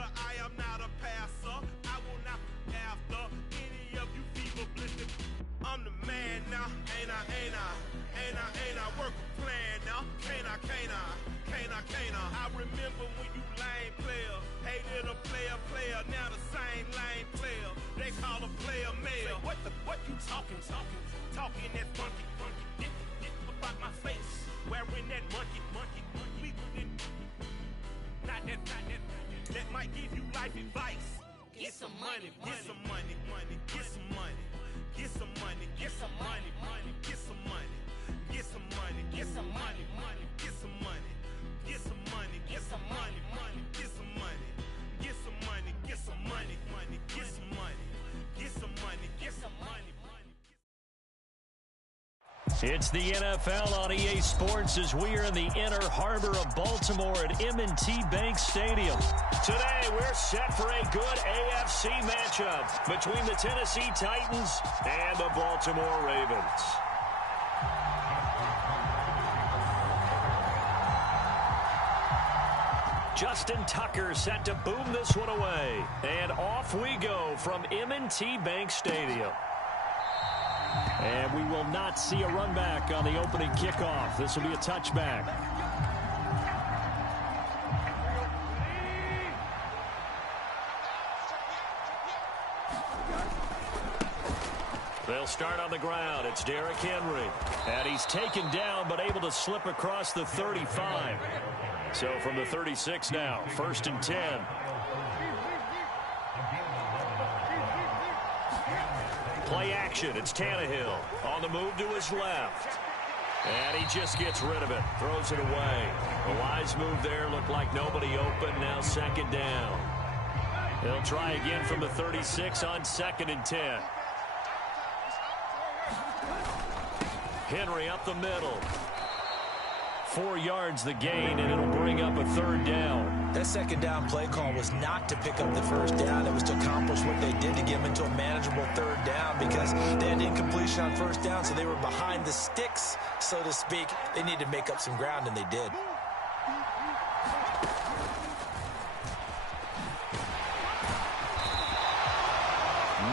answer. I am not a passer. I will not be after any of you fever blistered. I'm the man now, ain't I? Work a plan now, can't I? I remember when you lame player, hated a player, now the same lame player. They call a player male. What you talking that funky, get about my face, wearing that monkey, not that, that might give you life advice. Get some money, get some money, get some money. Get some money, get some money, get some money, get some money, get some money, get some money, get some money, get some money, get some money, get some money, get some money, get some money, get some money, get some money. It's the NFL on EA Sports as we are in the inner harbor of Baltimore at M&T Bank Stadium. Today, we're set for a good AFC matchup between the Tennessee Titans and the Baltimore Ravens. Justin Tucker set to boom this one away. And off we go from M&T Bank Stadium. And we will not see a run back on the opening kickoff. This will be a touchback. They'll start on the ground. It's Derrick Henry. And he's taken down but able to slip across the 35. So from the 36 now, 1st and 10. Play action. It's Tannehill on the move to his left. And he just gets rid of it. Throws it away. A wise move there. Looked like nobody open. Now 2nd down. They'll try again from the 36 on 2nd and 10. Henry up the middle. 4 yards the gain, and it'll bring up a 3rd down. That 2nd down play call was not to pick up the 1st down. It was to accomplish what they did to get them into a manageable 3rd down because they had incompletion on 1st down, so they were behind the sticks, so to speak. They needed to make up some ground, and they did.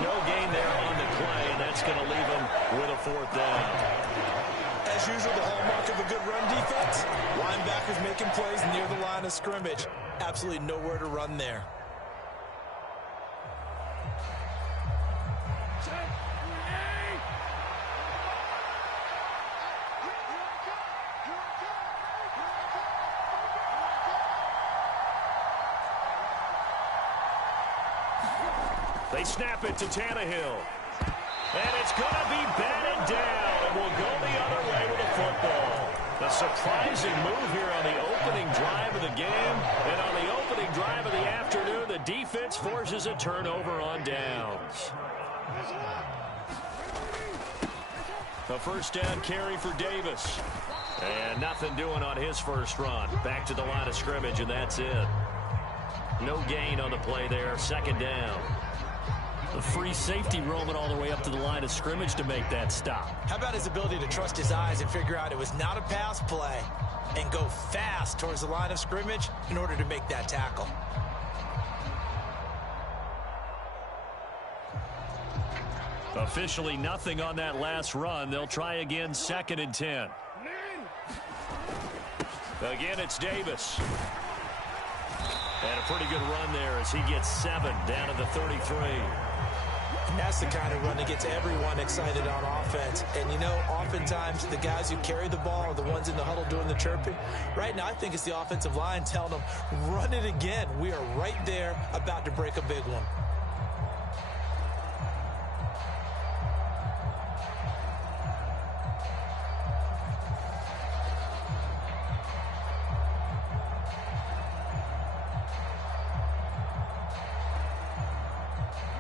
No gain there on the play, and that's going to leave them with a 4th down. As usual, the hallmark of a good run defense, linebackers making plays near the line of scrimmage. Absolutely nowhere to run there. They snap it to Tannehill. And it's going to be batted down, and we'll go the other way with the football. A surprising move here on the opening drive of the game. And on the opening drive of the afternoon, the defense forces a turnover on downs. A 1st down carry for Davis. And nothing doing on his first run. Back to the line of scrimmage, and that's it. No gain on the play there. 2nd down. A free safety roaming all the way up to the line of scrimmage to make that stop. How about his ability to trust his eyes and figure out it was not a pass play and go fast towards the line of scrimmage in order to make that tackle? Officially nothing on that last run. They'll try again 2nd and 10. Again, it's Davis. And a pretty good run there as he gets 7 down to the 33. And that's the kind of run that gets everyone excited on offense. And, you know, oftentimes the guys who carry the ball are the ones in the huddle doing the chirping. Right now, I think it's the offensive line telling them, run it again. We are right there about to break a big one.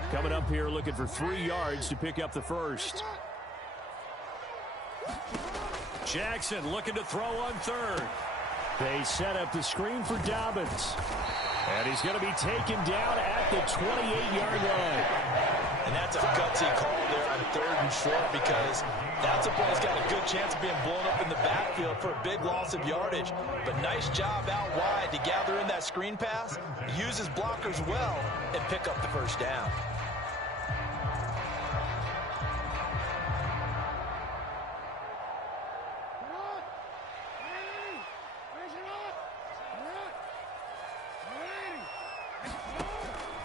Coming up here looking for 3 yards to pick up the 1st. Jackson looking to throw on 3rd. They set up the screen for Dobbins. And he's going to be taken down at the 28-yard line. And that's a gutsy call there. on 3rd and short, because that's a play that's got a good chance of being blown up in the backfield for a big loss of yardage. But nice job out wide to gather in that screen pass, use his blockers well, and pick up the first down.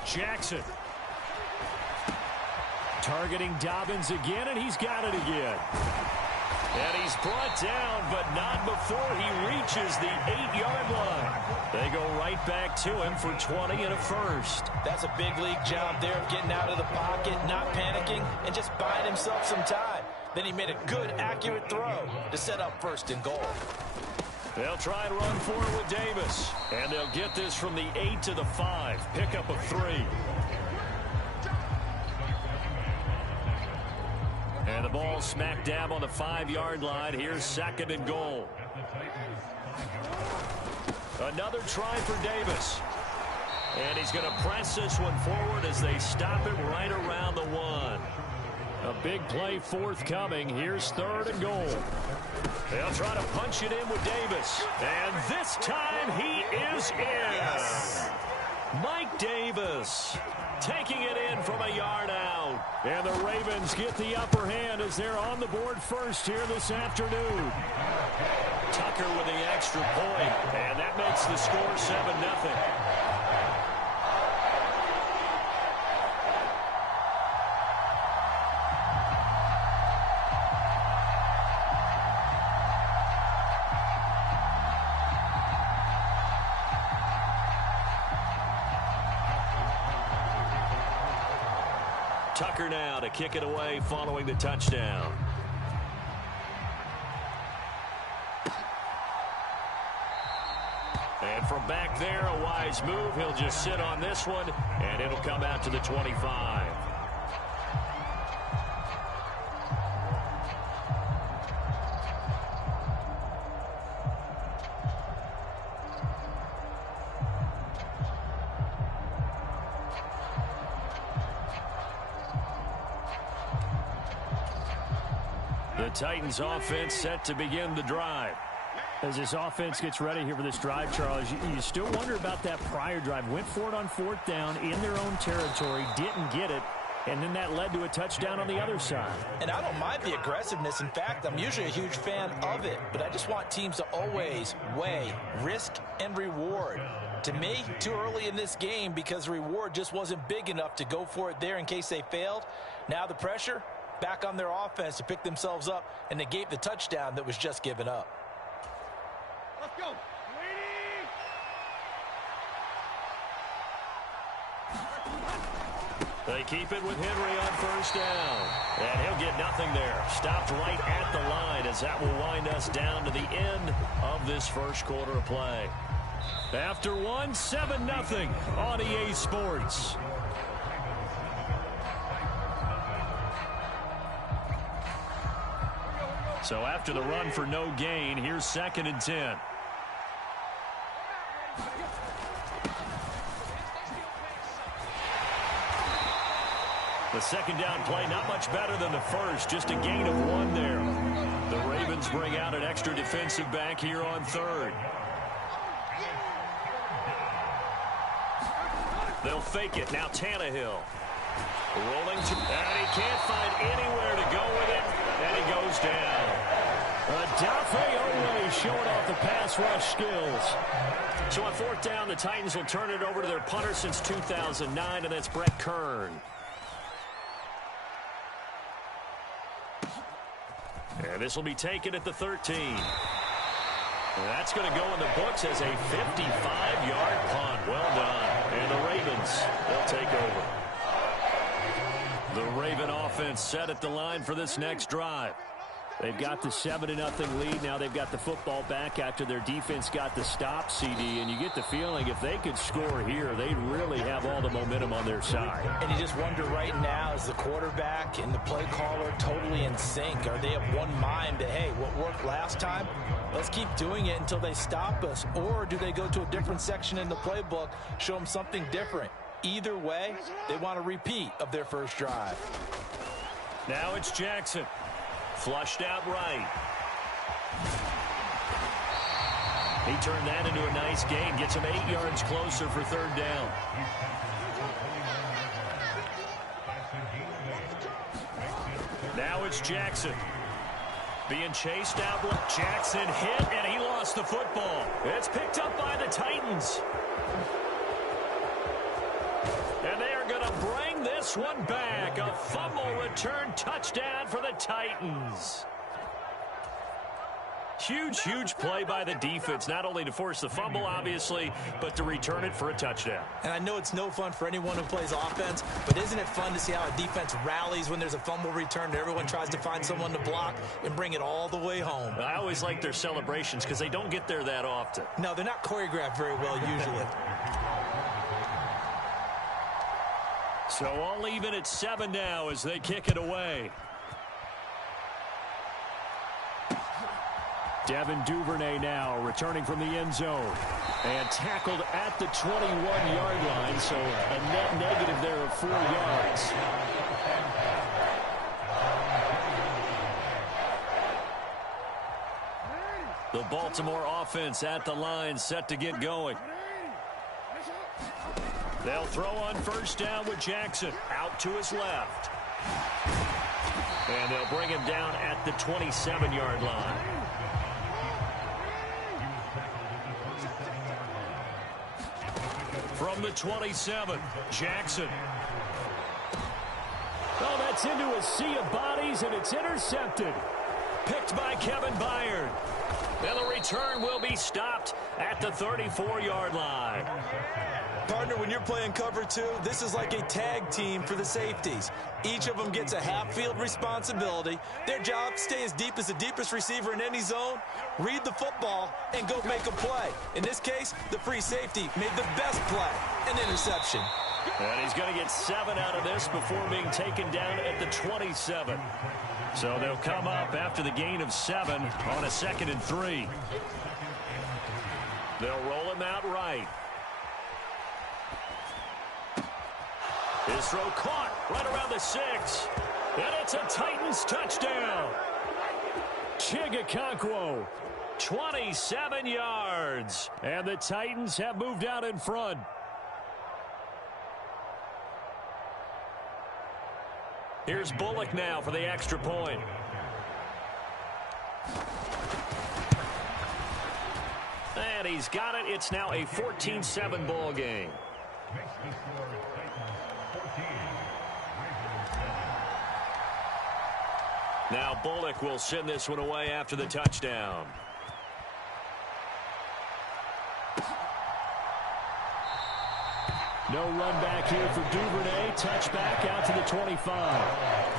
Jackson targeting Dobbins again, and he's got it again. And he's brought down, but not before he reaches the 8-yard line. They go right back to him for 20 and a first. That's a big league job there of getting out of the pocket, not panicking, and just buying himself some time. Then he made a good, accurate throw to set up 1st and goal. They'll try and run for it with Davis. And they'll get this from the 8 to the 5. Pickup of 3. And the ball smack dab on the 5-yard line. Here's 2nd and goal. Another try for Davis. And he's going to press this one forward as they stop it right around the 1. A big play forthcoming. Here's 3rd and goal. They'll try to punch it in with Davis. And this time he is in. Yes. Mike Davis taking it in from a yard out. And the Ravens get the upper hand as they're on the board first here this afternoon. Tucker with the extra point. And that makes the score 7-0. Tucker now to kick it away following the touchdown. And from back there, a wise move. He'll just sit on this one, and it'll come out to the 25. The Titans offense set to begin the drive. As this offense gets ready here for this drive, Charles, you still wonder about that prior drive. Went for it on 4th down in their own territory, didn't get it, and then that led to a touchdown on the other side. And I don't mind the aggressiveness. In fact, I'm usually a huge fan of it, but I just want teams to always weigh risk and reward. To me, too early in this game because the reward just wasn't big enough to go for it there in case they failed. Now the pressure back on their offense to pick themselves up and negate the touchdown that was just given up. Let's go. They keep it with Henry on 1st down. And he'll get nothing there. Stopped right at the line as that will wind us down to the end of this first quarter of play. After 7-0 on EA Sports. So after the run for no gain, here's 2nd and 10. The 2nd down play, not much better than the first, just a gain of 1 there. The Ravens bring out an extra defensive back here on 3rd. They'll fake it. Now Tannehill. Rolling to, and he can't find anywhere to go with it, and he goes down. Dafe Owe showing off the pass rush skills. So on 4th down, the Titans will turn it over to their punter since 2009, and that's Brett Kern. And this will be taken at the 13. And that's going to go in the books as a 55-yard punt. Well done. And the Ravens, they'll take over. The Raven offense set at the line for this next drive. They've got the 7-0 lead. Now they've got the football back after their defense got the stop, CD. And you get the feeling if they could score here, they'd really have all the momentum on their side. And you just wonder right now, is the quarterback and the play caller totally in sync? Are they of one mind that, hey, what worked last time, let's keep doing it until they stop us? Or do they go to a different section in the playbook, show them something different? Either way, they want a repeat of their first drive. Now it's Jackson. Flushed out right. He turned that into a nice gain. Gets him 8 yards closer for third down. Now it's Jackson. Being chased out. Jackson hit, and he lost the football. It's picked up by the Titans. And they are going to bring this one back. A fumble return touchdown for the Titans. Huge play by the defense, not only to force the fumble, obviously, but to return it for a touchdown. And I know it's no fun for anyone who plays offense, but isn't it fun to see how a defense rallies when there's a fumble return and everyone tries to find someone to block and bring it all the way home? I always like their celebrations because they don't get there that often. No, they're not choreographed very well usually. So all even at 7 now as they kick it away. Devin Duvernay now returning from the end zone. And tackled at the 21-yard line, so a net negative there of 4 yards. The Baltimore offense at the line, set to get going. They'll throw on first down with Jackson out to his left. And they'll bring him down at the 27-yard line. From the 27, Jackson. Oh, that's into a sea of bodies, and it's intercepted. Picked by Kevin Byard. And the return will be stopped at the 34-yard line. Partner, when you're playing cover 2, this is like a tag team for the safeties. Each of them gets a half-field responsibility. Their job, stay as deep as the deepest receiver in any zone, read the football, and go make a play. In this case, the free safety made the best play, an interception. And he's going to get 7 out of this before being taken down at the 27. So they'll come up after the gain of 7 on a 2nd and 3. They'll roll him out right. His throw caught right around the 6. And it's a Titans touchdown. Chigakonkwo, 27 yards. And the Titans have moved out in front. Here's Bullock now for the extra point. And he's got it. It's now a 14-7 ball game. Now Bullock will send this one away after the touchdown. No run back here for Duvernay. Touchback out to the 25.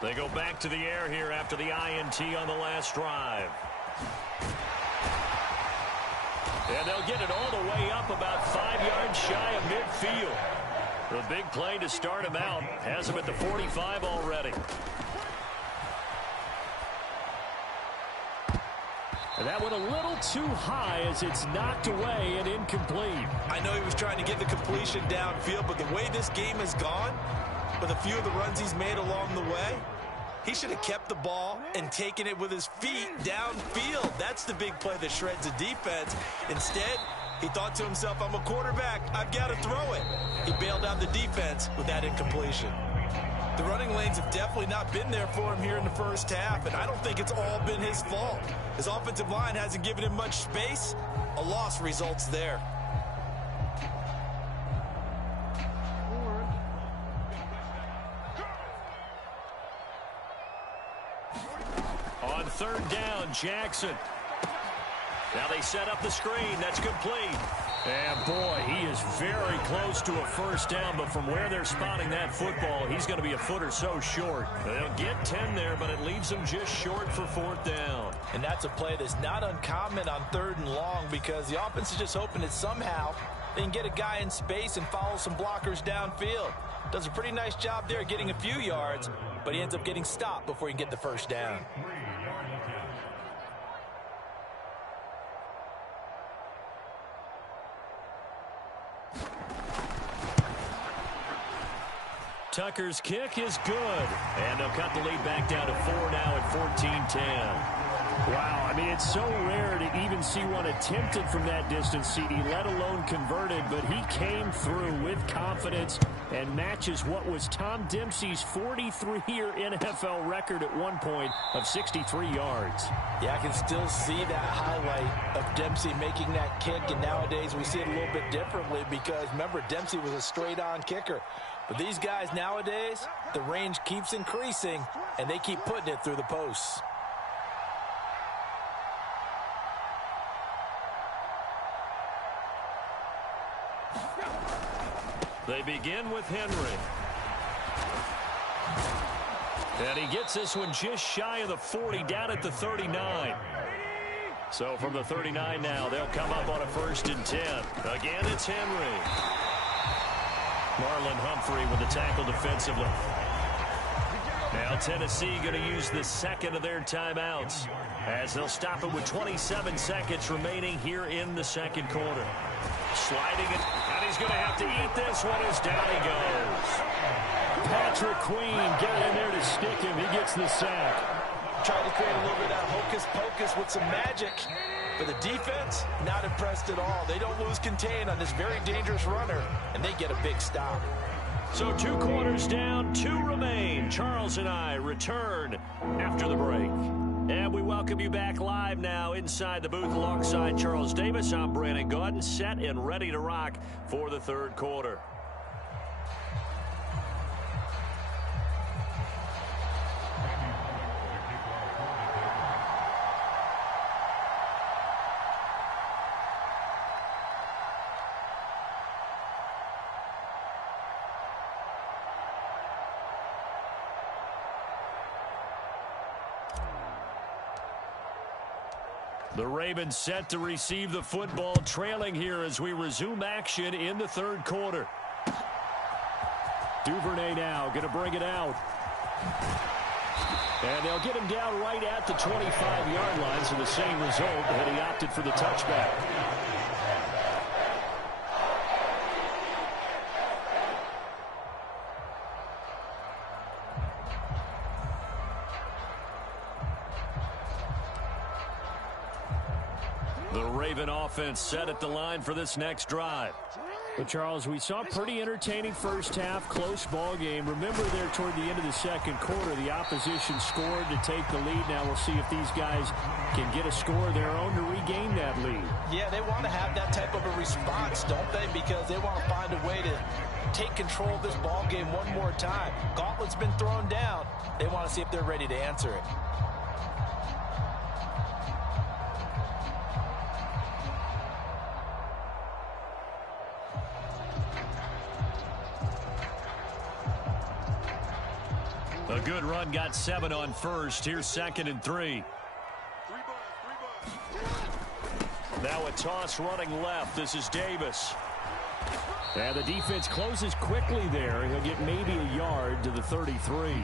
They go back to the air here after the INT on the last drive. And they'll get it all the way up about 5 yards shy of midfield. The big play to start him out has him at the 45 already. And that went a little too high as it's knocked away and incomplete. I know he was trying to get the completion downfield, but the way this game has gone, with a few of the runs he's made along the way, he should have kept the ball and taken it with his feet downfield. That's the big play that shreds the defense. Instead, he thought to himself, I'm a quarterback, I've got to throw it. He bailed out the defense with that incompletion. The running lanes have definitely not been there for him here in the first half, and I don't think it's all been his fault. His offensive line hasn't given him much space. A loss results there. On third down, Jackson. Now they set up the screen. That's complete. And, boy, he is very close to a first down, but from where they're spotting that football, he's going to be a foot or so short. They'll get 10 there, but it leaves them just short for fourth down. And that's a play that's not uncommon on 3rd and long because the offense is just hoping that somehow They can get a guy in space and follow some blockers downfield. Does a pretty nice job there getting a few yards, but he ends up getting stopped before he can get the first down. Tucker's kick is good. And they'll cut the lead back down to 4 now at 14-10. Wow, I mean, it's so rare to even see one attempted from that distance, CD, let alone converted, but he came through with confidence and matches what was Tom Dempsey's 43-year NFL record at one point of 63 yards. Yeah, I can still see that highlight of Dempsey making that kick, and nowadays we see it a little bit differently because, remember, Dempsey was a straight-on kicker. But these guys nowadays, the range keeps increasing, and they keep putting it through the posts. They begin with Henry. And he gets this one just shy of the 40, down at the 39. So from the 39 now, they'll come up on a 1st and 10. Again, it's Henry. Marlon Humphrey with the tackle defensively. Now Tennessee going to use the second of their timeouts as they'll stop it with 27 seconds remaining here in the second quarter. Sliding it, and he's going to have to eat this one as down he goes. Patrick Queen got in there to stick him. He gets the sack. Trying to create a little bit of hocus-pocus with some magic. But the defense, not impressed at all. They don't lose contain on this very dangerous runner, and they get a big stop. So 2 quarters down, 2 remain. Charles and I return after the break. And we welcome you back live now inside the booth alongside Charles Davis. I'm Brandon Gaudin, set and ready to rock for the third quarter. The Ravens set to receive the football, trailing here as we resume action in the third quarter. Duvernay now going to bring it out. And they'll get him down right at the 25-yard line, so the same result, and he opted for the touchback. The Raven offense set at the line for this next drive. But, Charles, we saw a pretty entertaining first half, close ball game. Remember there toward the end of the second quarter, the opposition scored to take the lead. Now we'll see if these guys can get a score of their own to regain that lead. Yeah, they want to have that type of a response, don't they? Because they want to find a way to take control of this ball game one more time. Gauntlet's been thrown down. They want to see if they're ready to answer it. A good run, got 7 on first. Here's 2nd and 3. Now a toss running left. This is Davis. And the defense closes quickly there. He'll get maybe a yard to the 33.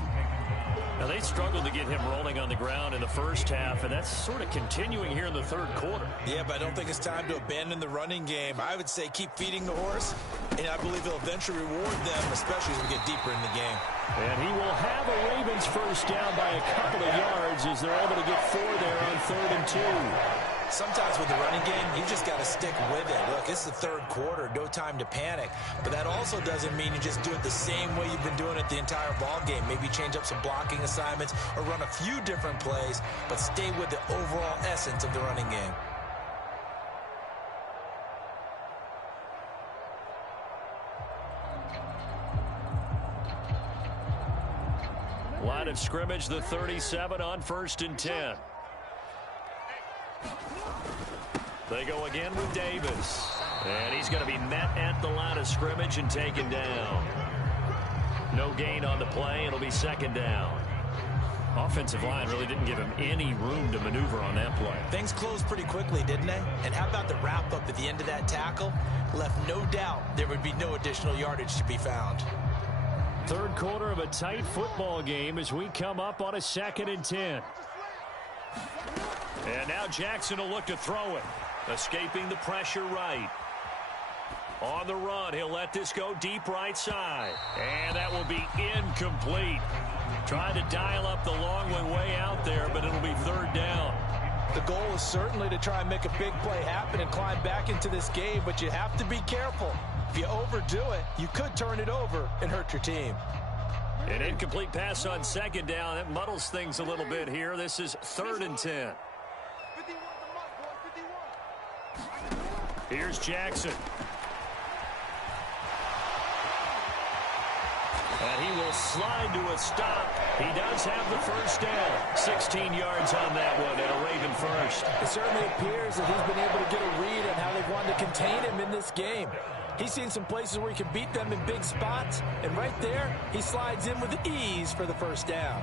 Now they struggled to get him rolling on the ground in the first half, and that's sort of continuing here in the third quarter. Yeah, but I don't think it's time to abandon the running game. I would say keep feeding the horse, and I believe he'll eventually reward them, especially as we get deeper in the game. And he will have a Ravens first down by a couple of yards as they're able to get 4 there on 3rd and 2. Sometimes with the running game, you just got to stick with it. Look, it's the third quarter, no time to panic. But that also doesn't mean you just do it the same way you've been doing it the entire ball game. Maybe change up some blocking assignments or run a few different plays, but stay with the overall essence of the running game. Line of scrimmage, the 37 on 1st and 10. They go again with Davis. And he's going to be met at the line of scrimmage and taken down. No gain on the play. It'll be 2nd down. Offensive line really didn't give him any room to maneuver on that play. Things closed pretty quickly, didn't they? And how about the wrap-up at the end of that tackle? Left no doubt there would be no additional yardage to be found. Third quarter of a tight football game as we come up on a 2nd and 10. And now Jackson will look to throw it. Escaping the pressure right. On the run, he'll let this go deep right side. And that will be incomplete. Tried to dial up the long way out there, but it'll be 3rd down. The goal is certainly to try and make a big play happen and climb back into this game, but you have to be careful. If you overdo it, you could turn it over and hurt your team. An incomplete pass on 2nd down. That muddles things a little bit here. This is 3rd and 10. Here's Jackson. And he will slide to a stop. He does have the 1st down. 16 yards on that one and a Raven first. It certainly appears that he's been able to get a read on how they've wanted to contain him in this game. He's seen some places where he can beat them in big spots, and right there, he slides in with ease for the 1st down.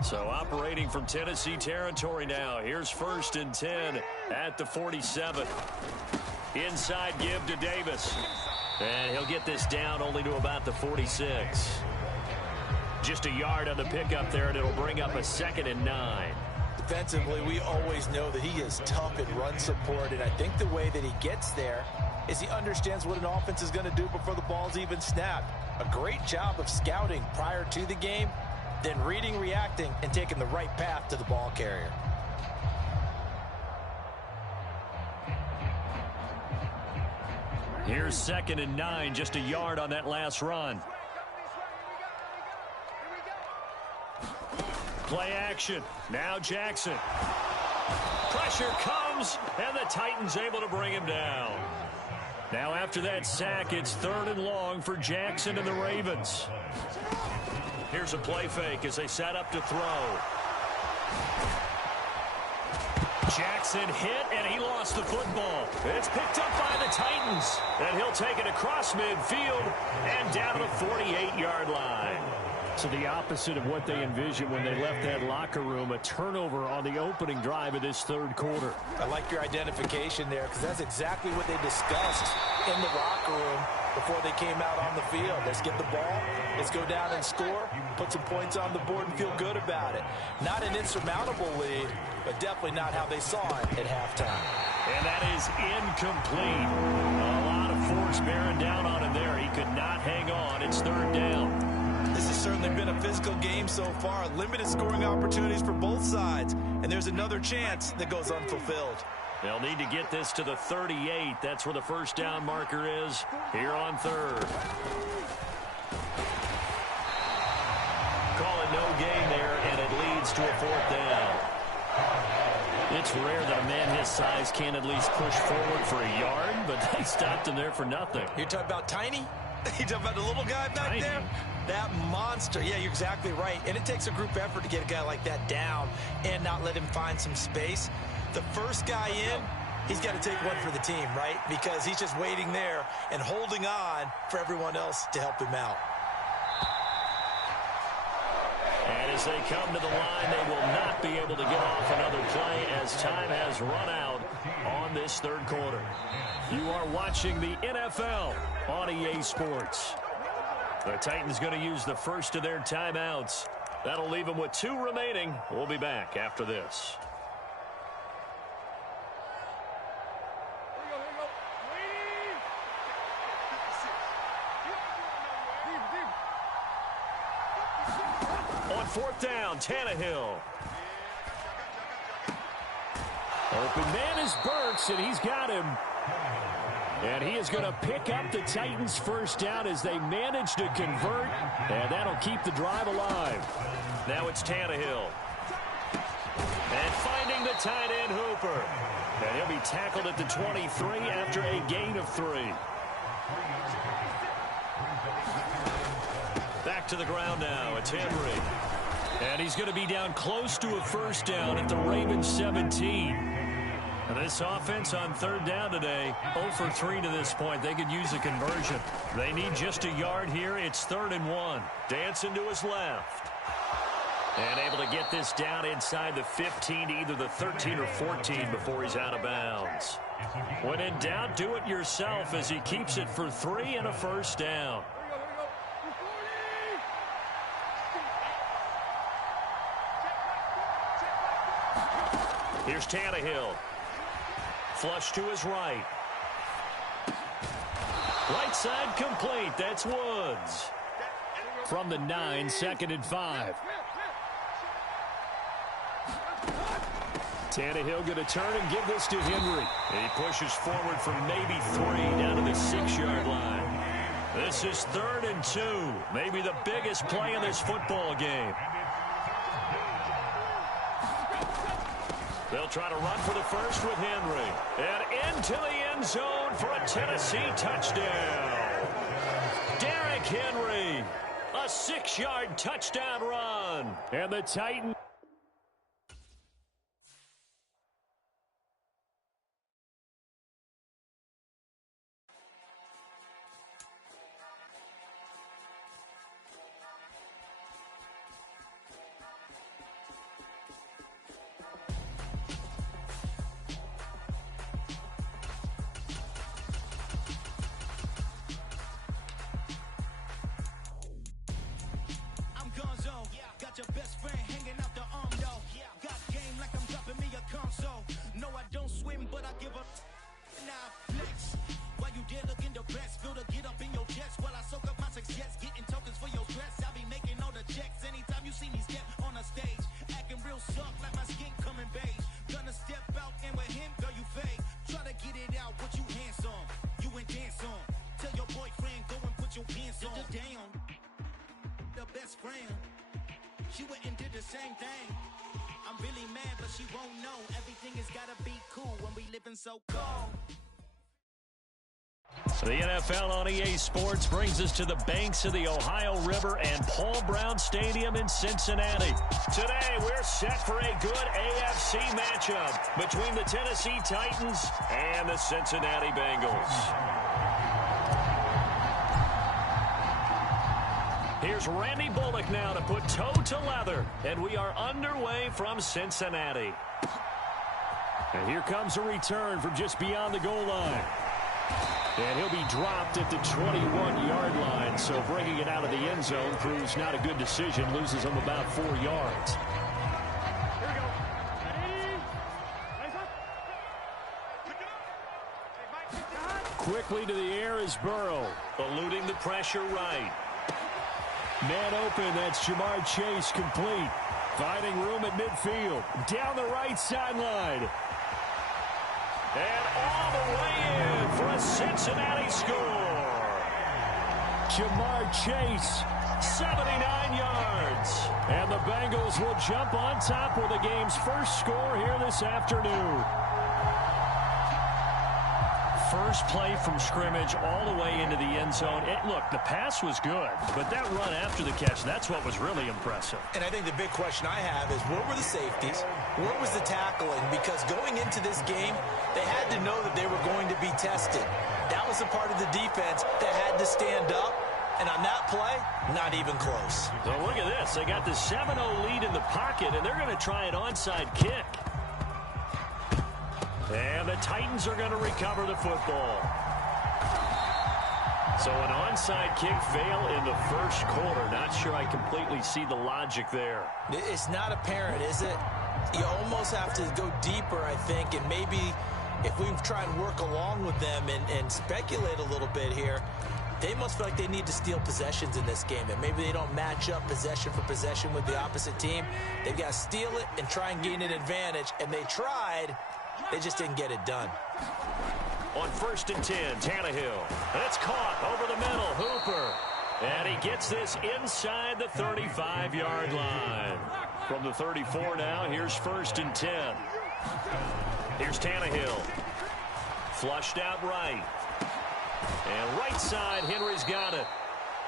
So operating from Tennessee territory now. Here's 1st and 10 at the 47. Inside give to Davis. And he'll get this down only to about the 46. Just a yard on the pickup there, and it'll bring up a 2nd and 9. Defensively, we always know that he is tough in run support, and I think the way that he gets there is he understands what an offense is going to do before the ball's even snapped. A great job of scouting prior to the game, then reading, reacting, and taking the right path to the ball carrier. Here's 2nd and 9, just a yard on that last run. Play action. Now Jackson. Pressure comes, and the Titans able to bring him down. Now after that sack, it's 3rd and long for Jackson and the Ravens. Here's a play fake as they set up to throw. Jackson hit, and he lost the football. It's picked up by the Titans, and he'll take it across midfield and down to the 48-yard line. So the opposite of what they envisioned when they left that locker room, a turnover on the opening drive of this 3rd quarter. I like your identification there, because that's exactly what they discussed in the locker room before they came out on the field. Let's get the ball, let's go down and score, put some points on the board and feel good about it. Not an insurmountable lead, but definitely not how they saw it at halftime. And that is incomplete. A lot of force bearing down on him there. He could not hang on. It's 3rd down. This has certainly been a physical game so far. Limited scoring opportunities for both sides. And there's another chance that goes unfulfilled. They'll need to get this to the 38. That's where the 1st down marker is here on 3rd. Call it no gain there, and it leads to a 4th down. It's rare that a man his size can at least push forward for a yard, but they stopped him there for nothing. You're talking about Tiny? You talking about the little guy back Tiny. there? That monster. Yeah, you're exactly right. And it takes a group effort to get a guy like that down and not let him find some space. The first guy in, he's got to take one for the team, right? Because he's just waiting there and holding on for everyone else to help him out. And as they come to the line, they will not be able to get off another play as time has run out on this 3rd quarter. You are watching the NFL on EA Sports. The Titans going to use the first of their timeouts. That'll leave them with 2 remaining. We'll be back after this. On 4th down, Tannehill. Open man is Burks, and he's got him. And he is going to pick up the Titans' 1st down as they manage to convert, and that'll keep the drive alive. Now it's Tannehill. And finding the tight end Hooper. And he'll be tackled at the 23 after a gain of 3. Back to the ground now. It's Henry. And he's going to be down close to a first down at the Ravens 17. And this offense on third down today, 0 for 3 to this point. They could use a conversion. They need just a yard here. It's 3rd and 1. Dancing to his left. And able to get this down inside the 15 to either the 13 or 14 before he's out of bounds. When in doubt, do it yourself as he keeps it for 3 and a first down. Here's Tannehill. Flush to his right. Right side complete. That's Woods. From the 9, 2nd and 5. Tannehill going to turn and give this to Henry. He pushes forward from maybe 3 down to the 6-yard line. This is 3rd and 2. Maybe the biggest play in this football game. They'll try to run for the first with Henry. And into the end zone for a Tennessee touchdown. Derrick Henry, a 6-yard touchdown run. And the Titans. Your best friend hanging out the arm, though. Got game like I'm dropping me a console. No, I don't swim, but I give up. Now flex. While you there looking depressed, feel to get up in your chest while I soak up my success. Getting tokens for your stress. I'll be making all the checks anytime you see me step on a stage. Acting real soft like my skin coming beige. Gonna step out and with him, girl, you fade. Try to get it out, what you handsome. You ain't dance on. Tell your boyfriend, go and put your pants on. Down. The best friend. She went and did the same thing. I'm really mad, but she won't know. Everything has gotta be cool when we living so cold. The NFL on EA Sports brings us to the banks of the Ohio River and Paul Brown Stadium in Cincinnati. Today, we're set for a good AFC matchup between the Tennessee Titans and the Cincinnati Bengals. Here's Randy Bullock now to put toe to leather, and we are underway from Cincinnati. And here comes a return from just beyond the goal line. And he'll be dropped at the 21-yard line, so bringing it out of the end zone proves not a good decision, loses him about 4 yards. Here we go. Quickly to the air is Burrow, eluding the pressure right. Man open, that's Jamar Chase complete. Finding room at midfield. Down the right sideline. And all the way in for a Cincinnati score. Jamar Chase, 79 yards. And the Bengals will jump on top with the game's first score here this afternoon. First play from scrimmage all the way into the end zone. Look, the pass was good, but that run after the catch, that's what was really impressive. And I think the big question I have is, where were the safeties? Where was the tackling? Because going into this game, they had to know that they were going to be tested. That was a part of the defense that had to stand up. And on that play, not even close. So look at this. They got the 7-0 lead in the pocket, and they're going to try an onside kick. And the Titans are going to recover the football. So an onside kick fail in the first quarter. Not sure I completely see the logic there. It's not apparent, is it? You almost have to go deeper, I think, and maybe if we try and work along with them and speculate a little bit here, they must feel like they need to steal possessions in this game, and maybe they don't match up possession for possession with the opposite team. They've got to steal it and try and gain an advantage, and they tried. They just didn't get it done. On 1st and 10, Tannehill. It's caught over the middle. Hooper. And he gets this inside the 35-yard line. From the 34 now, here's 1st and 10. Here's Tannehill. Flushed out right. And right side, Henry's got it.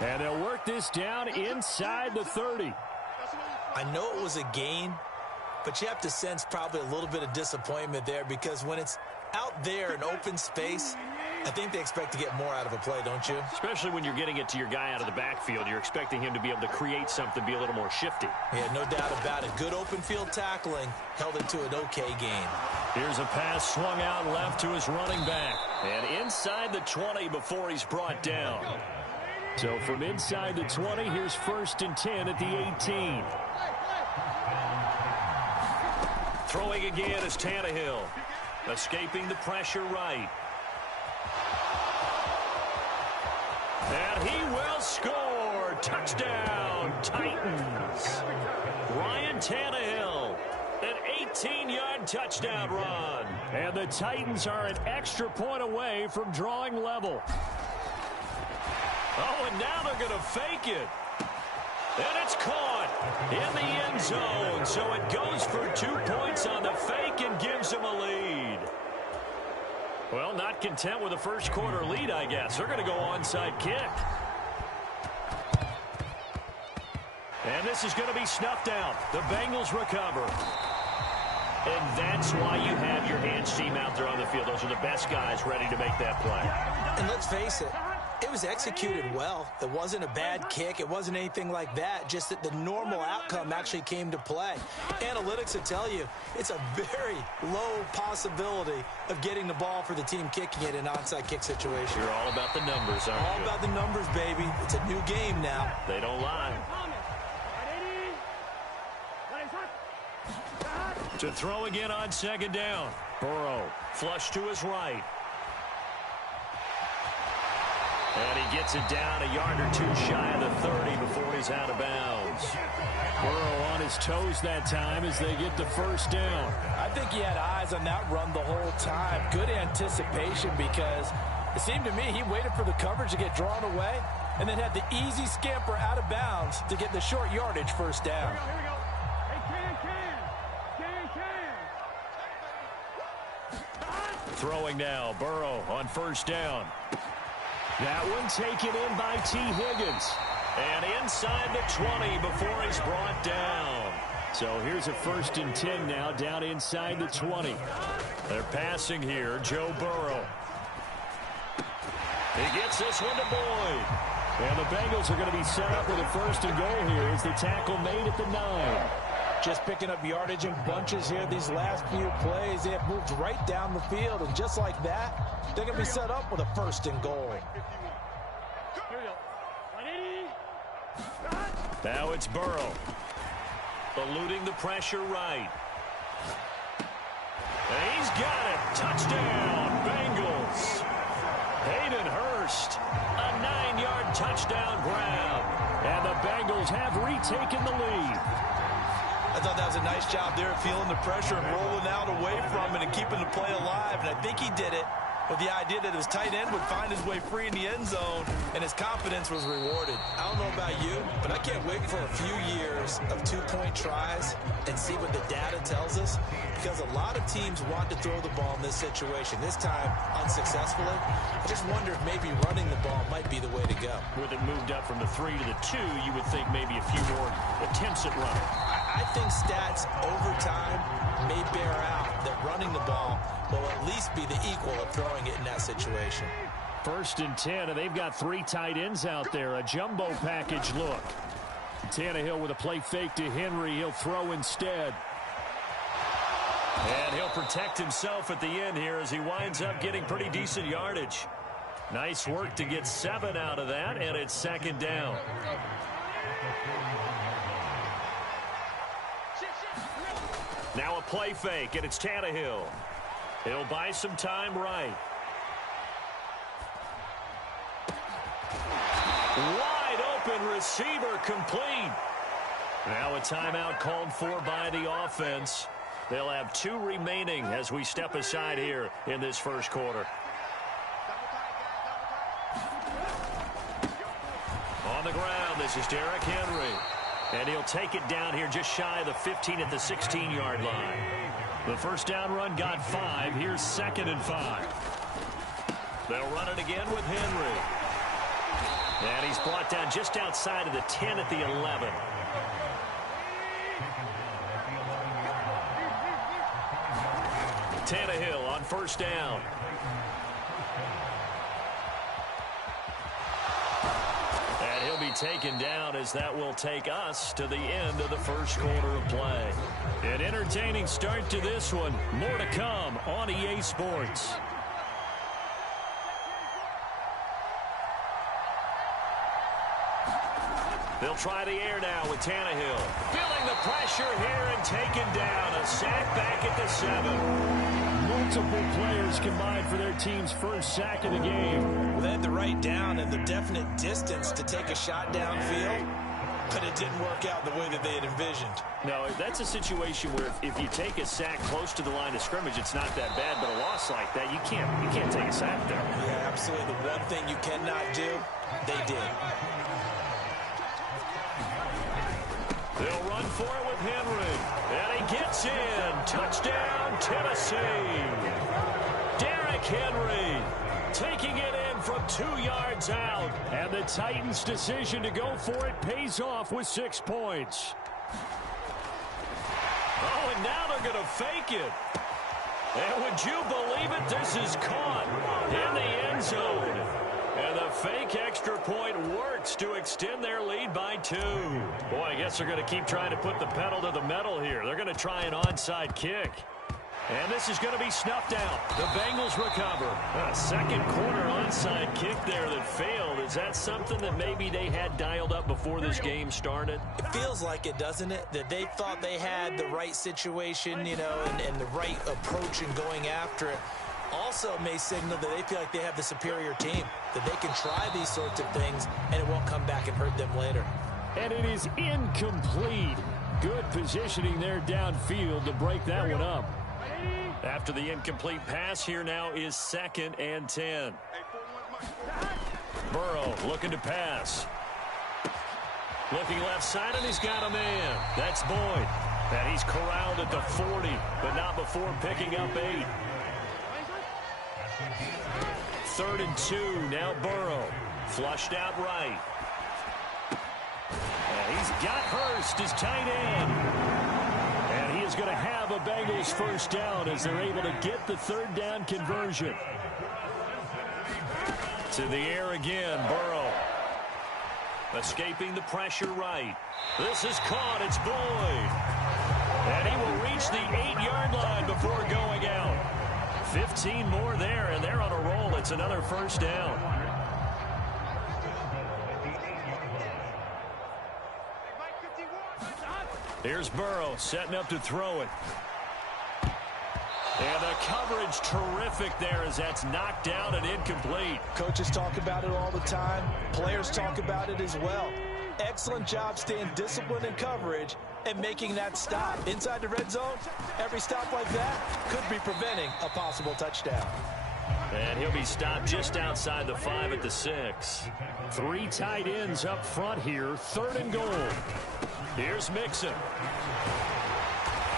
And they'll work this down inside the 30. I know it was a gain, but you have to sense probably a little bit of disappointment there because when it's out there in open space, I think they expect to get more out of a play, don't you? Especially when you're getting it to your guy out of the backfield. You're expecting him to be able to create something, be a little more shifty. Yeah, no doubt about it. Good open field tackling held it to an okay gain. Here's a pass swung out left to his running back. And inside the 20 before he's brought down. So from inside the 20, here's 1st and 10 at the 18. Throwing again is Tannehill. Escaping the pressure right. And he will score. Touchdown, Titans. Ryan Tannehill, an 18-yard touchdown run. And the Titans are an extra point away from drawing level. Oh, and now they're going to fake it. And it's caught in the end zone. So it goes for 2 points on the fake and gives them a lead. Well, not content with a first quarter lead, I guess. They're going to go onside kick. And this is going to be snuffed out. The Bengals recover. And that's why you have your hands team out there on the field. Those are the best guys ready to make that play. And let's face it, it was executed well. It wasn't a bad kick. It wasn't anything like that. Just that the normal outcome actually came to play. Analytics will tell you it's a very low possibility of getting the ball for the team kicking it in an onside kick situation. You're all about the numbers, aren't you? All about the numbers, baby. It's a new game now. They don't lie. To throw again on 2nd down. Burrow flush to his right. And he gets it down a yard or 2 shy of the 30 before he's out of bounds. Burrow on his toes that time as they get the 1st down. I think he had eyes on that run the whole time. Good anticipation because it seemed to me he waited for the coverage to get drawn away and then had the easy scamper out of bounds to get the short yardage 1st down. Here we go. Hey, can. Throwing now, Burrow on 1st down. That one taken in by T. Higgins. And inside the 20 before he's brought down. So here's a 1st and 10 now down inside the 20. They're passing here, Joe Burrow. He gets this one to Boyd. And the Bengals are going to be set up with a 1st and goal here as the tackle made at the 9. Just picking up yardage in bunches here these last few plays. They have moved right down the field, and just like that, they're going to be set up with a 1st and goal. Now it's Burrow. Eluding the pressure right. And he's got it. Touchdown, Bengals. Hayden Hurst, a 9-yard touchdown grab. And the Bengals have retaken the lead. I thought that was a nice job there of feeling the pressure and rolling out away from it and keeping the play alive. And I think he did it with the idea that his tight end would find his way free in the end zone, and his confidence was rewarded. I don't know about you, but I can't wait for a few years of 2-point tries and see what the data tells us, because a lot of teams want to throw the ball in this situation, this time unsuccessfully. I just wonder if maybe running the ball might be the way to go. With it moved up from the 3 to the 2, you would think maybe a few more attempts at running. I think stats over time may bear out that running the ball will at least be the equal of throwing it in that situation. 1st and 10, and they've got 3 tight ends out there. A jumbo package look. Tannehill with a play fake to Henry. He'll throw instead. And he'll protect himself at the end here as he winds up getting pretty decent yardage. Nice work to get 7 out of that, and it's 2nd down. Now a play fake, and it's Tannehill. He'll buy some time right. Wide open receiver complete. Now a timeout called for by the offense. They'll have 2 remaining as we step aside here in this 1st quarter. On the ground, this is Derrick Henry. And he'll take it down here just shy of the 15 at the 16-yard line. The 1st down run got 5. Here's 2nd and 5. They'll run it again with Henry. And he's brought down just outside of the 10 at the 11. Tannehill on first down. And he'll be taken down as that will take us to the end of the first quarter of play. An entertaining start to this one. More to come on EA Sports. They'll try the air now with Tannehill. Feeling the pressure here and taken down. A sack back at the 7. Multiple players combined for their team's first sack of the game. Well, they had the right down and the definite distance to take a shot downfield, but it didn't work out the way that they had envisioned. No, that's a situation where if you take a sack close to the line of scrimmage, it's not that bad, but a loss like that, you can't take a sack there. Yeah, absolutely. The one thing you cannot do, they did. They'll run for it with Henry. And he gets in. Touchdown, Tennessee. Derrick Henry taking it in from 2 yards out. And the Titans' decision to go for it pays off with 6 points. Oh, and now they're going to fake it. And would you believe it? This is caught in the end zone. And the fake extra point works to extend their lead by 2. Boy, I guess they're going to keep trying to put the pedal to the metal here. They're going to try an onside kick. And this is going to be snuffed out. The Bengals recover. A second quarter onside kick there that failed. Is that something that maybe they had dialed up before this game started? It feels like it, doesn't it? That they thought they had the right situation, you know, and the right approach in going after it. Also may signal that they feel like they have the superior team, that they can try these sorts of things and it won't come back and hurt them later. And it is incomplete. Good positioning there downfield to break that one up. After the incomplete pass, here now is 2nd and 10. Burrow looking to pass. Looking left side, and he's got a man. That's Boyd. And he's corralled at the 40, but not before picking up 8. 3rd and 2, now Burrow. Flushed out right. And he's got Hurst, his tight end. And he is going to have a Bengals first down as they're able to get the 3rd down conversion. To the air again, Burrow. Escaping the pressure right. This is caught, it's Boyd. And he will reach the 8-yard line before going out. 15 more there, and they're on a roll. It's another first down. Here's Burrow setting up to throw it. And the coverage terrific there as that's knocked down and incomplete. Coaches talk about it all the time. Players talk about it as well. Excellent job staying disciplined in coverage and making that stop. Inside the red zone, every stop like that could be preventing a possible touchdown. And he'll be stopped just outside the 5 at the 6. 3 tight ends up front here. 3rd and goal. Here's Mixon.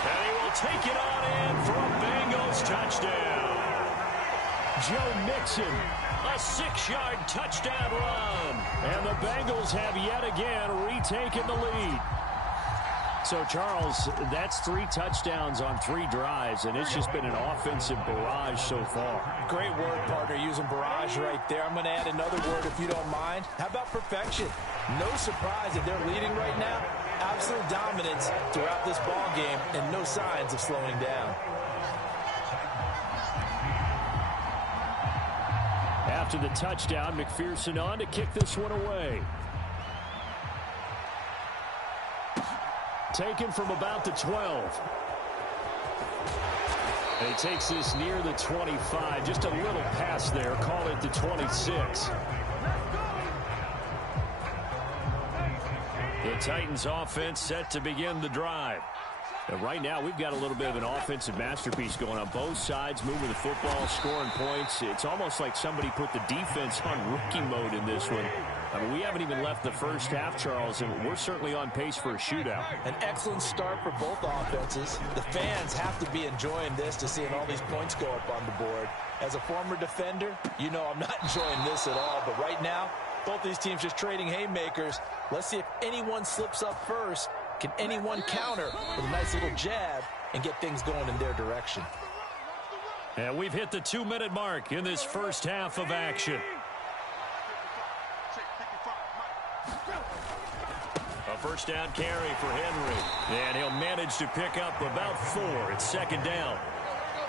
And he will take it on in for a Bengals touchdown. Joe Mixon. A 6-yard touchdown run. And the Bengals have yet again retaken the lead. So, Charles, that's 3 touchdowns on 3 drives, and it's just been an offensive barrage so far. Great word, partner, using barrage right there. I'm going to add another word if you don't mind. How about perfection? No surprise that they're leading right now. Absolute dominance throughout this ball game and no signs of slowing down. After the touchdown, McPherson on to kick this one away. Taken from about the 12. And he takes this near the 25. Just a little pass there. Call it the 26. The Titans offense set to begin the drive. And right now, we've got a little bit of an offensive masterpiece going on. Both sides moving the football, scoring points. It's almost like somebody put the defense on rookie mode in this one. I mean, we haven't even left the first half, Charles, and we're certainly on pace for a shootout. An excellent start for both offenses. The fans have to be enjoying this to seeing all these points go up on the board. As a former defender, you know I'm not enjoying this at all. But right now, both these teams just trading haymakers. Let's see if anyone slips up first, Can anyone counter with a nice little jab and get things going in their direction? And we've hit the 2-minute mark in this first half of action. A first down carry for Henry. And he'll manage to pick up about 4. It's second down.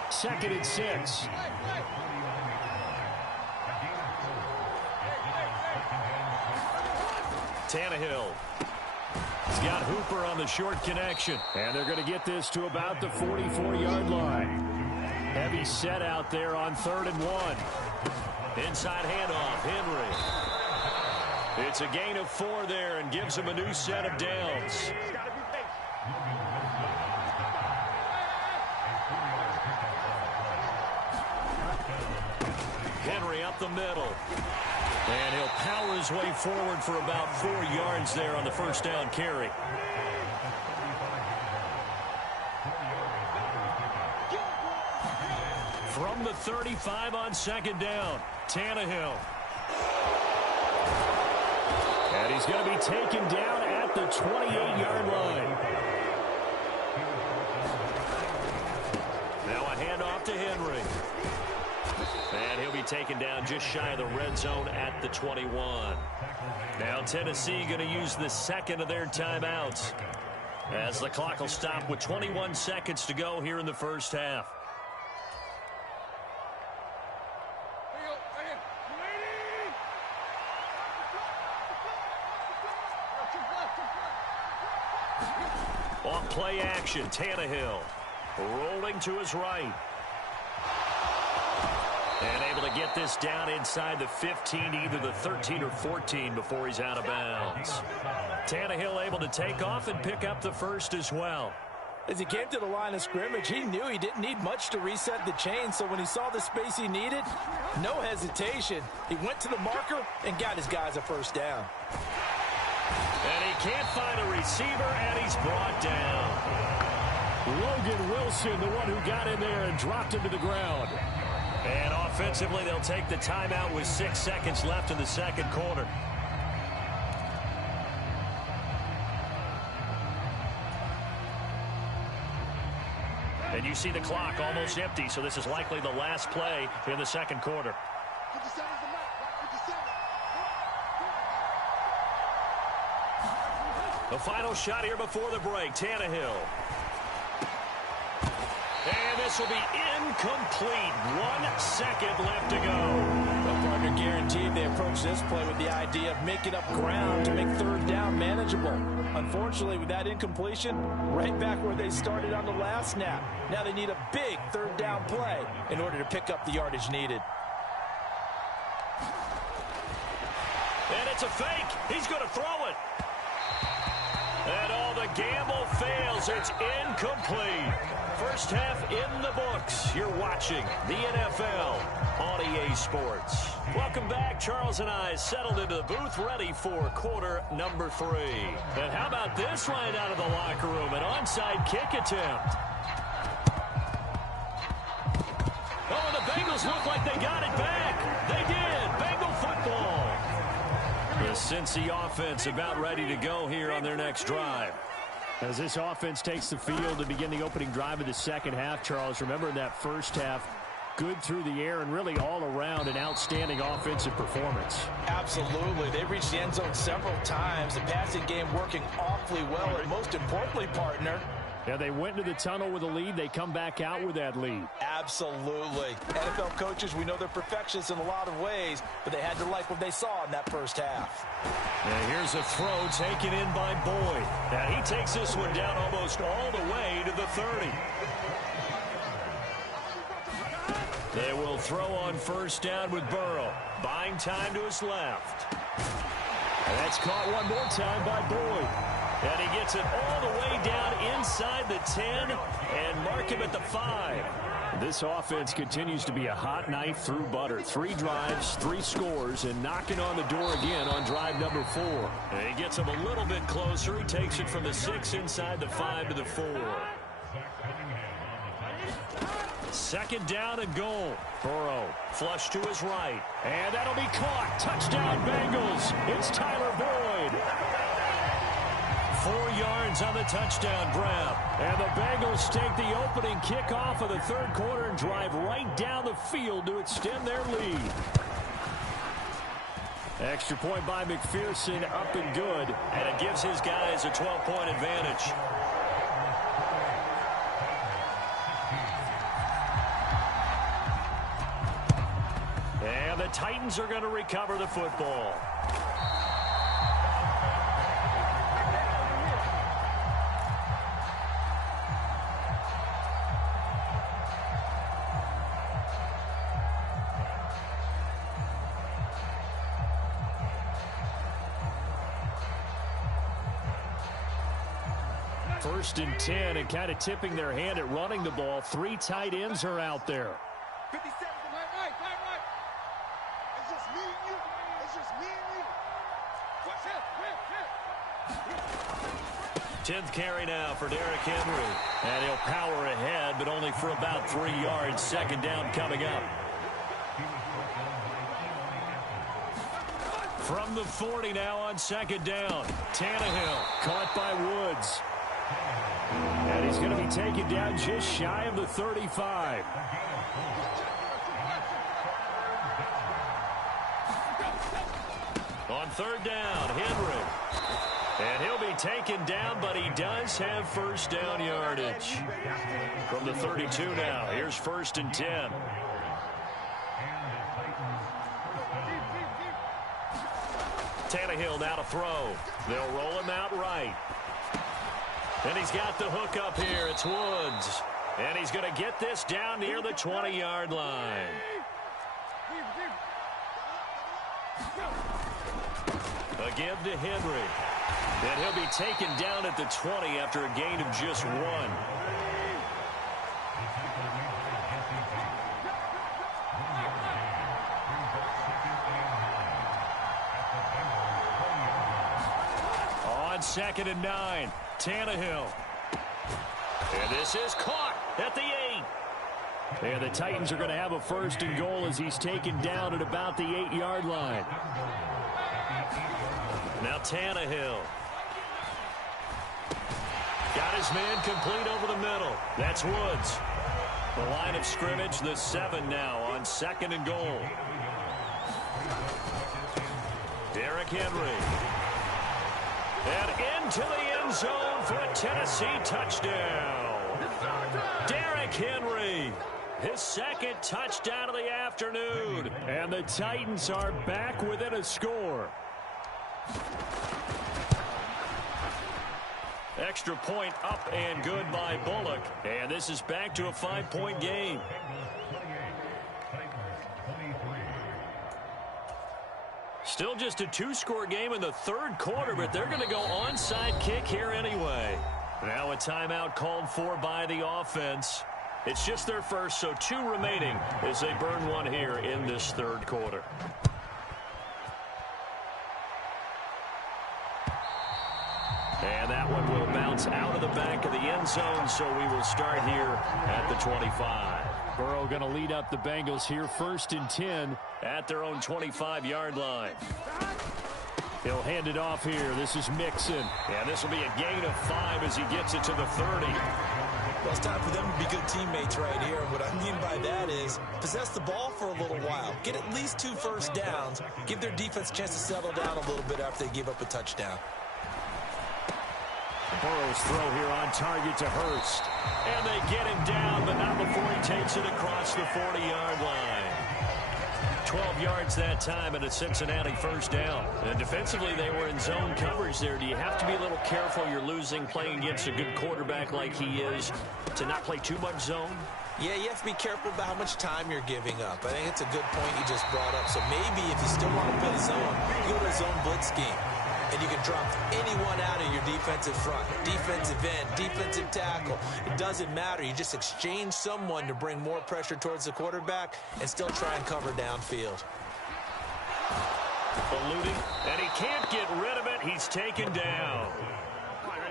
2nd and 6. Tannehill. He's got Hooper on the short connection. And they're going to get this to about the 44-yard line. Heavy set out there on 3rd and 1. Inside handoff, Henry. It's a gain of 4 there and gives him a new set of downs. Henry up the middle. And he'll power his way forward for about 4 yards there on the first down carry. From the 35 on 2nd down, Tannehill. And he's going to be taken down at the 28-yard line. Now a handoff to Henry. And he'll be taken down just shy of the red zone at the 21. Now Tennessee going to use the 2nd of their timeouts, as the clock will stop with 21 seconds to go here in the first half. On play action, Tannehill rolling to his right. And able to get this down inside the 15, either the 13 or 14 before he's out of bounds. Tannehill able to take off and pick up the first as well. As he came to the line of scrimmage, he knew he didn't need much to reset the chain, so when he saw the space he needed, no hesitation. He went to the marker and got his guys a first down. And he can't find a receiver, and he's brought down. Logan Wilson, the one who got in there and dropped him to the ground. And offensively, they'll take the timeout with 6 seconds left in the second quarter. And you see the clock almost empty, so this is likely the last play in the second quarter. The final shot here before the break, Tannehill. And this will be incomplete. 1 second left to go. The partner guaranteed they approach this play with the idea of making up ground to make 3rd down manageable. Unfortunately, with that incompletion, right back where they started on the last snap. Now they need a big 3rd down play in order to pick up the yardage needed. And it's a fake. He's going to throw it. And all the gamble fails. It's incomplete. First half in the books. You're watching the NFL on EA Sports. Welcome back. Charles and I settled into the booth, ready for quarter number 3. And how about this right out of the locker room? An onside kick attempt. Oh, and the Bengals look like they got it back. They did. Bengal football. The Cincy offense about ready to go here on their next drive. As this offense takes the field to begin the opening drive of the second half, Charles, remember in that first half, good through the air and really all around an outstanding offensive performance. Absolutely. They reached the end zone several times. The passing game working awfully well, and most importantly, partner, Yeah, they went into the tunnel with a lead. They come back out with that lead. Absolutely. NFL coaches, we know they're perfectionists in a lot of ways, but they had to like what they saw in that first half. And here's a throw taken in by Boyd. And he takes this one down almost all the way to the 30. They will throw on first down with Burrow. Buying time to his left. And that's caught one more time by Boyd. And he gets it all the way down inside the 10 and mark him at the 5. This offense continues to be a hot knife through butter. 3 drives, 3 scores, and knocking on the door again on drive number 4. And he gets him a little bit closer. He takes it from the 6 inside the 5 to the 4. Second down and goal. Burrow flush to his right. And that'll be caught. Touchdown Bengals. It's Tyler Boyd. 4 yards on the touchdown grab. And the Bengals take the opening kickoff of the third quarter and drive right down the field to extend their lead. Extra point by McPherson, up and good. And it gives his guys a 12-point advantage. And the Titans are going to recover the football. First and 10, and kind of tipping their hand at running the ball. 3 tight ends are out there. 57, right. It's just me and you. It's just me and you. Watch it. 10th carry now for Derrick Henry. And he'll power ahead, but only for about 3 yards. Second down coming up. From the 40 now on second down. Tannehill caught by Woods. And he's going to be taken down just shy of the 35. On third down, Henry. And he'll be taken down, but he does have first down yardage. From the 32 now, here's first and 10. Tannehill now to throw. They'll roll him out right. And he's got the hook up here. It's Woods. And he's going to get this down near the 20-yard line. A give to Henry. And he'll be taken down at the 20 after a gain of just 1. On second and 9. Tannehill. And this is caught at the 8. And the Titans are going to have a first and goal as he's taken down at about the 8-yard line. Now Tannehill. Got his man complete over the middle. That's Woods. The line of scrimmage, the 7 now on second and goal. Derrick Henry. And into the end zone for a Tennessee touchdown. Derrick Henry, his second touchdown of the afternoon. And the Titans are back within a score. Extra point up and good by Bullock. And this is back to a 5-point game. Still just a 2-score game in the third quarter, but they're going to go onside kick here anyway. Now a timeout called for by the offense. It's just their first, so 2 remaining as they burn 1 here in this third quarter. And that one will bounce out of the back of the end zone, so we will start here at the 25. Burrow going to lead up the Bengals here, first and 10 at their own 25-yard line. He'll hand it off here. This is Mixon. And this will be a gain of 5 as he gets it to the 30. Well, it's time for them to be good teammates right here. And what I mean by that is possess the ball for a little while. Get at least 2 first downs. Give their defense a chance to settle down a little bit after they give up a touchdown. Burrow's throw here on target to Hurst. And they get him down, but not before he takes it across the 40-yard line. 12 yards that time and a Cincinnati first down. And defensively, they were in zone coverage there. Do you have to be a little careful? You're losing playing against a good quarterback like he is to not play too much zone? Yeah, you have to be careful about how much time you're giving up. I think it's a good point you just brought up. So maybe if you still want to play zone, you go to a zone blitz scheme. And you can drop anyone out of your defensive front, defensive end, defensive tackle. It doesn't matter. You just exchange someone to bring more pressure towards the quarterback and still try and cover downfield. Eluding, and he can't get rid of it. He's taken down.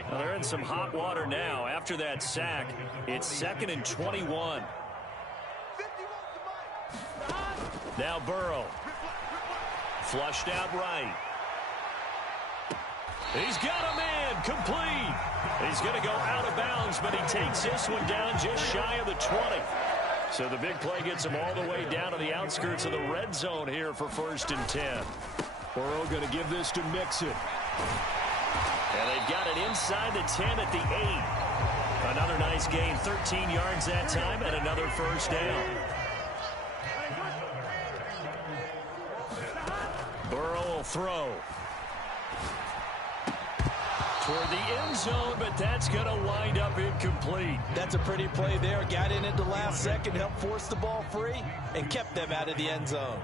Well, they're in some hot water now. After that sack, it's second and 21. Now Burrow. Flushed out right. He's got a man incomplete. He's going to go out of bounds, but he takes this one down just shy of the 20. So the big play gets him all the way down to the outskirts of the red zone here for 1st and 10. Burrow going to give this to Mixon. And they've got it inside the 10 at the 8. Another nice gain, 13 yards that time, and another 1st down. Burrow will throw. Toward the end zone, but that's going to wind up incomplete. That's a pretty play there. Got in at the last second, helped force the ball free, and kept them out of the end zone.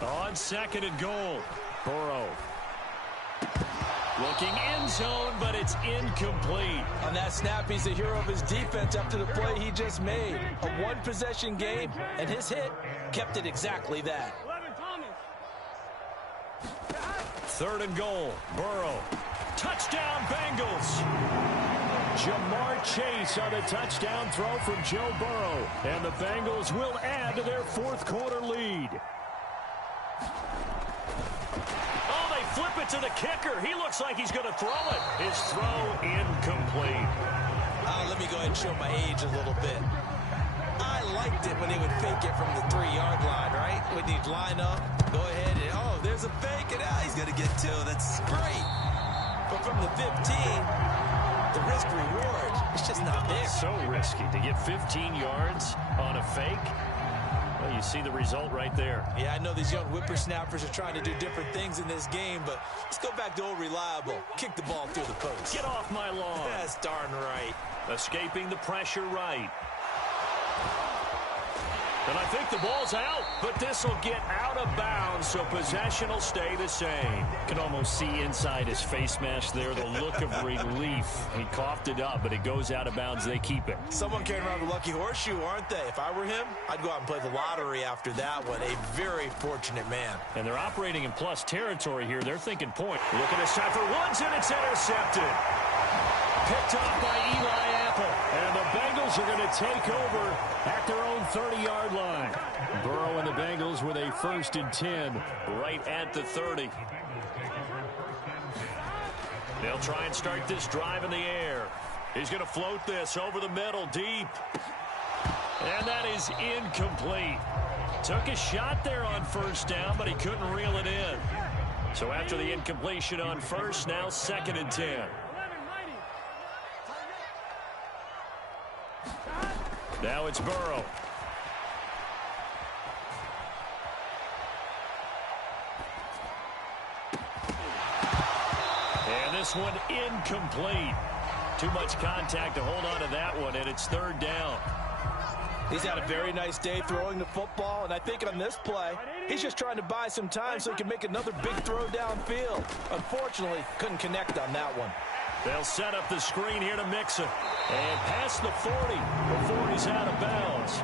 On 2nd and goal, Burrow. Looking end zone, but it's incomplete. On that snap, he's the hero of his defense after the play he just made. A one-possession game, and his hit kept it exactly that. 3rd and goal, Burrow. Touchdown, Bengals. Jamar Chase on a touchdown throw from Joe Burrow. And the Bengals will add to their 4th quarter lead. Oh, they flip it to the kicker. He looks like he's going to throw it. His throw incomplete. Let me go ahead and show my age a little bit. I liked it when they would fake it from the 3-yard line, right? When you'd line up, go ahead and, oh, there's a fake, and he's going to get 2. That's great. But from the 15, the risk-reward, it's just not there. So risky to get 15 yards on a fake. Well, you see the result right there. Yeah, I know these young whippersnappers are trying to do different things in this game, but let's go back to old reliable. Kick the ball through the post. Get off my lawn. That's darn right. Escaping the pressure right. And I think the ball's out, but this will get out of bounds, so possession will stay the same. Can almost see inside his face mask there, the look of relief. He coughed it up, but it goes out of bounds. They keep it. Someone carrying around a lucky horseshoe, aren't they? If I were him, I'd go out and play the lottery after that one. A very fortunate man. And they're operating in plus territory here. They're thinking point. Look at this time for Woods, and it's intercepted. Picked off by Eli Apple. And the Bengals are going to take over at their own 30-yard line. Burrow and the Bengals with a 1st and 10. Right at the 30. They'll try and start this drive in the air. He's going to float this over the middle, deep. And that is incomplete. Took a shot there on 1st down, but he couldn't reel it in. So after the incompletion on 1st, now 2nd and 10. Now it's Burrow. And this one incomplete. Too much contact to hold on to that one, and it's 3rd down. He's had a very nice day throwing the football, and I think on this play, he's just trying to buy some time so he can make another big throw downfield. Unfortunately, couldn't connect on that one. They'll set up the screen here to Mixon. And past the 40 before he's out of bounds.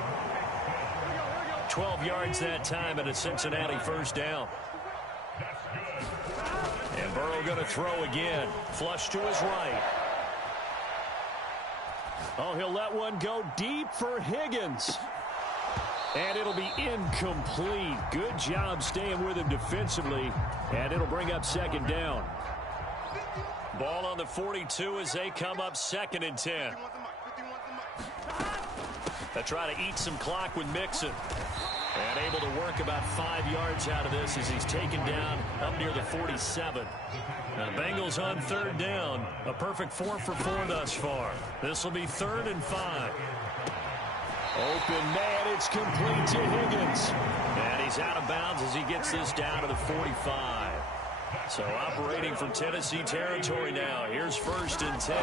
12 yards that time, and a Cincinnati 1st down. And Burrow going to throw again. Flush to his right. Oh, he'll let one go deep for Higgins. And it'll be incomplete. Good job staying with him defensively. And it'll bring up 2nd down. Ball on the 42 as they come up 2nd and 10. They try to eat some clock with Mixon. And able to work about 5 yards out of this as he's taken down up near the 47. Now the Bengals on 3rd down. A perfect 4 for 4 thus far. This will be 3rd and 5. Open man, it's complete to Higgins. And he's out of bounds as he gets this down to the 45. So operating from Tennessee territory now. Here's 1st and 10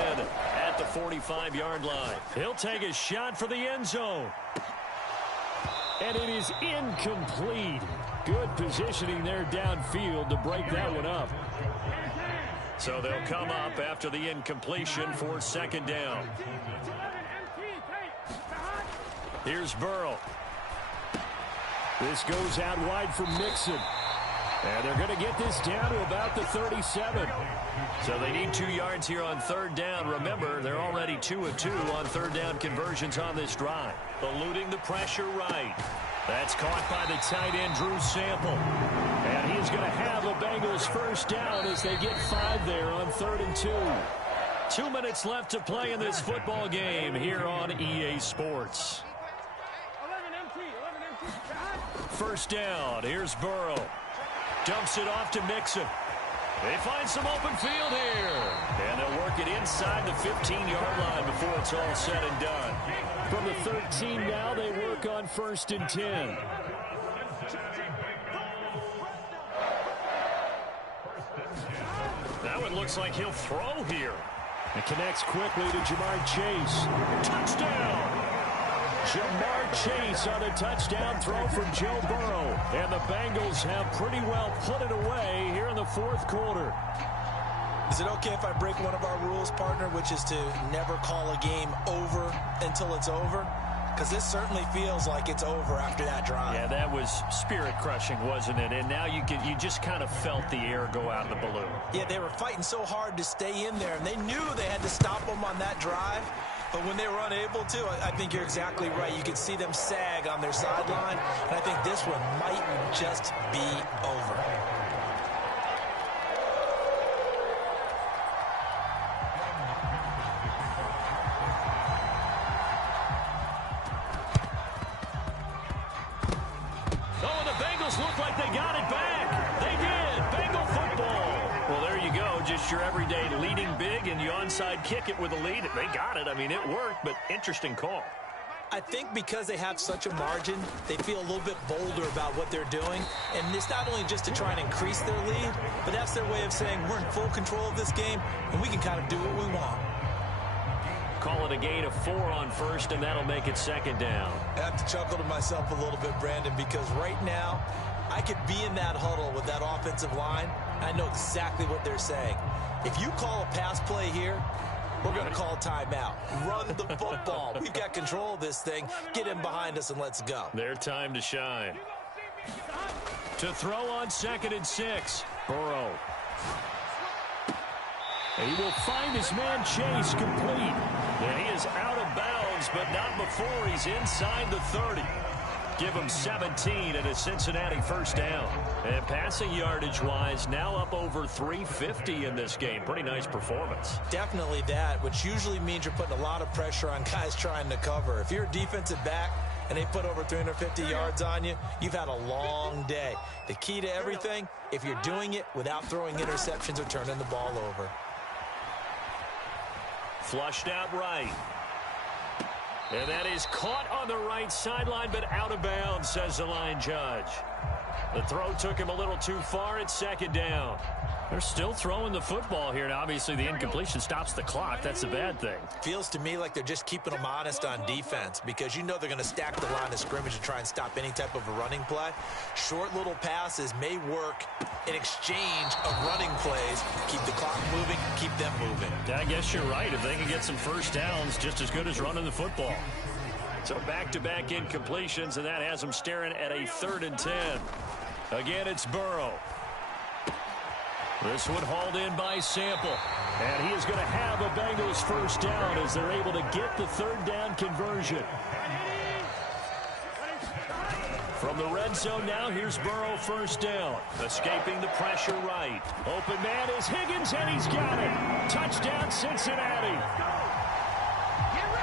at the 45-yard line. He'll take a shot for the end zone. And it is incomplete. Good positioning there downfield to break that one up. So they'll come up after the incompletion for 2nd down. Here's Burrow. This goes out wide for Mixon. And they're going to get this down to about the 37. So they need 2 yards here on 3rd down. Remember, they're already 2 of 2 on 3rd down conversions on this drive. Eluding the pressure right. That's caught by the tight end, Drew Sample. And he is going to have a Bengals first down as they get 5 there on 3rd and 2. 2 minutes left to play in this football game here on EA Sports. First down. Here's Burrow. Dumps it off to Mixon. They find some open field here. And they'll work it inside the 15-yard line before it's all said and done. From the 13 now, they work on 1st and 10. That one looks like he'll throw here. It connects quickly to Jamar Chase. Touchdown! Jamar Chase on a touchdown throw from Joe Burrow. And the Bengals have pretty well put it away here in the 4th quarter. Is it okay if I break one of our rules, partner, which is to never call a game over until it's over? Because this certainly feels like it's over after that drive. Yeah, that was spirit-crushing, wasn't it? And now you just kind of felt the air go out of the balloon. Yeah, they were fighting so hard to stay in there, and they knew they had to stop them on that drive. But when they were unable to, I think you're exactly right. You could see them sag on their sideline, and I think this one might just be over. Look like they got it back. They did. Bengal football. Well, there you go. Just your everyday leading big, and you onside kick it with a lead. They got it. I mean, it worked, but interesting call. I think because they have such a margin, they feel a little bit bolder about what they're doing. And it's not only just to try and increase their lead, but that's their way of saying we're in full control of this game, and we can kind of do what we want. Call it a gain of 4 on 1st, and that'll make it 2nd down. I have to chuckle to myself a little bit, Brandon, because right now I could be in that huddle with that offensive line. I know exactly what they're saying. If you call a pass play here, we're going to call timeout. Run the football. We've got control of this thing. Get him behind us and let's go. Their time to shine. To throw on 2nd and 6. Burrow. He will find his man Chase complete. And he is out of bounds, but not before he's inside the 30. Give him 17 and a Cincinnati first down. And passing yardage-wise, now up over 350 in this game. Pretty nice performance. Definitely that, which usually means you're putting a lot of pressure on guys trying to cover. If you're a defensive back and they put over 350 yards on you, you've had a long day. The key to everything, if you're doing it without throwing interceptions or turning the ball over. Flushed out right. And that is caught on the right sideline, but out of bounds, says the line judge. The throw took him a little too far. It's 2nd down. They're still throwing the football here. Now, obviously, the incompletion stops the clock. That's a bad thing. Feels to me like they're just keeping them honest on defense because you know they're going to stack the line of scrimmage to try and stop any type of a running play. Short little passes may work in exchange of running plays. Keep the clock moving, keep them moving. I guess you're right. If they can get some first downs, just as good as running the football. So back-to-back incompletions, and that has them staring at a 3rd and 10. Again, it's Burrow. This one hauled in by Sample. And he is going to have a Bengals first down as they're able to get the 3rd down conversion. From the red zone now, here's Burrow first down. Escaping the pressure right. Open man is Higgins, and he's got it. Touchdown, Cincinnati.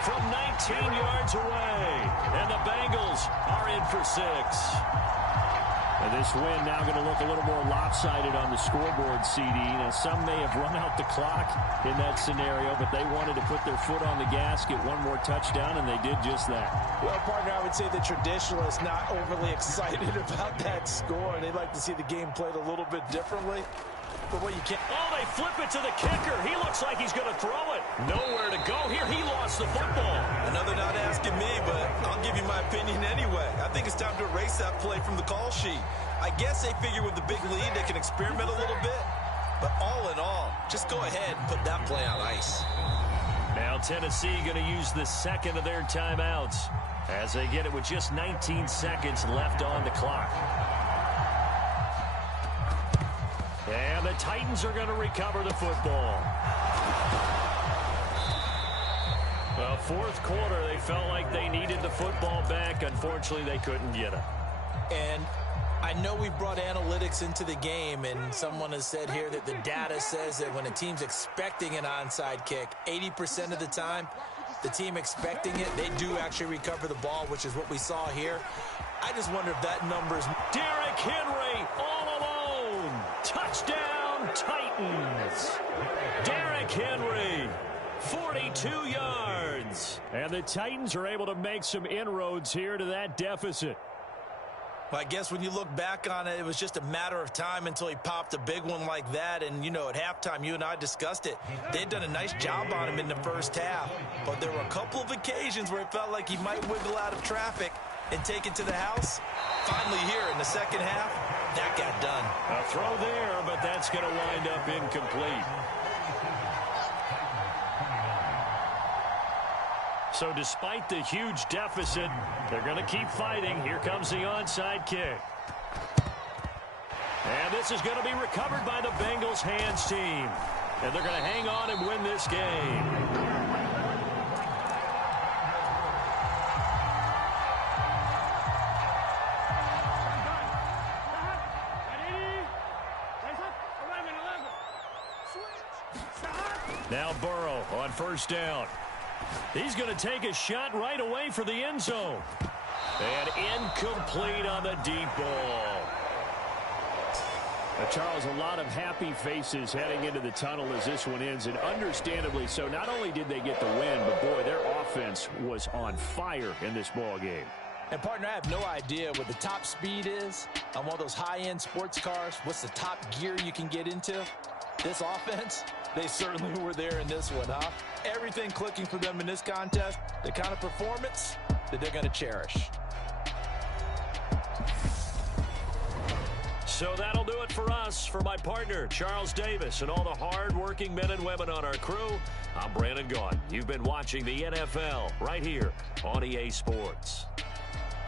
From 19 yards away. And the Bengals are in for 6. And this win now going to look a little more lopsided on the scoreboard, CD. Now, some may have run out the clock in that scenario, but they wanted to put their foot on the gas, get one more touchdown, and they did just that. Well, partner, I would say the traditionalists not overly excited about that score. They'd like to see the game played a little bit differently. But what you can't... Oh, they flip it to the kicker. He looks like he's going to throw it. Nowhere to go here. He lost the football. Another not asking me, but I'll give you my opinion anyway. I think it's time to erase that play from the call sheet. I guess they figure with the big lead they can experiment a little bit. But all in all, just go ahead and put that play on ice. Now Tennessee going to use the 2nd of their timeouts as they get it with just 19 seconds left on the clock. And the Titans are going to recover the football. Well, 4th quarter, they felt like they needed the football back. Unfortunately, they couldn't get it. And I know we've brought analytics into the game, and someone has said here that the data says that when a team's expecting an onside kick, 80% of the time, the team expecting it, they do actually recover the ball, which is what we saw here. I just wonder if that number's... Derrick Henry all alone. Touchdown, Titans. Derrick Henry, 42 yards. And the Titans are able to make some inroads here to that deficit. Well, I guess when you look back on it, it was just a matter of time until he popped a big one like that. And, you know, at halftime, you and I discussed it. They'd done a nice job on him in the first half. But there were a couple of occasions where it felt like he might wiggle out of traffic and take it to the house. Finally here in the second half, that got done. A throw there, but that's going to wind up incomplete. So despite the huge deficit, they're going to keep fighting. Here comes the onside kick. And this is going to be recovered by the Bengals hands team. And they're going to hang on and win this game. Now Burrow on first down. He's going to take a shot right away for the end zone. And incomplete on the deep ball. Charles, a lot of happy faces heading into the tunnel as this one ends, and understandably so. Not only did they get the win, but boy, their offense was on fire in this ball game. And partner, I have no idea what the top speed is on one of those high-end sports cars. What's the top gear you can get into? This offense, they certainly were there in this one, huh? Everything clicking for them in this contest, the kind of performance that they're going to cherish. So that'll do it for us. For my partner, Charles Davis, and all the hard-working men and women on our crew, I'm Brandon Gaudin. You've been watching the NFL right here on EA Sports.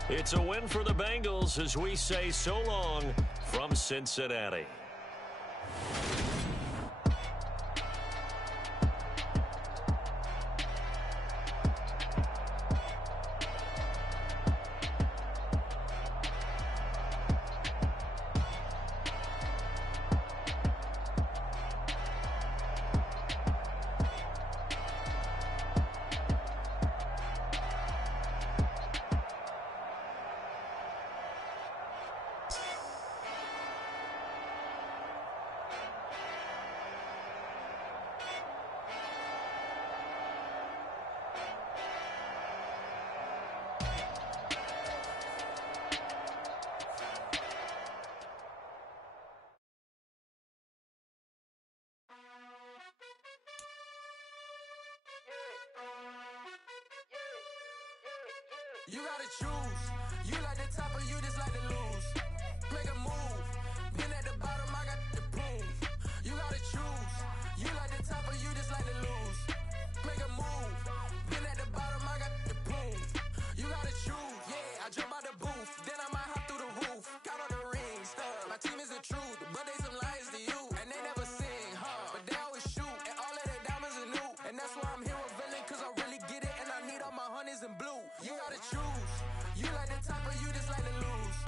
It's a win for the Bengals as we say so long from Cincinnati. You gotta choose. You like the top or you just like to lose. Make a move. Been at the bottom, I got the prove. You gotta choose. You like the top or you just like to lose. Make a move. Been at the bottom, I got the prove. You gotta choose. Yeah, I jump out the booth. Then I might hop through the roof. Count on the rings. My team is the truth, but they some liars to you. And they never sing, huh? But they always shoot. And all of their diamonds are new. And that's why I'm here with villain, cause I really get it. And I need all my honeys in blue. You gotta choose. You like the top or you just like to lose.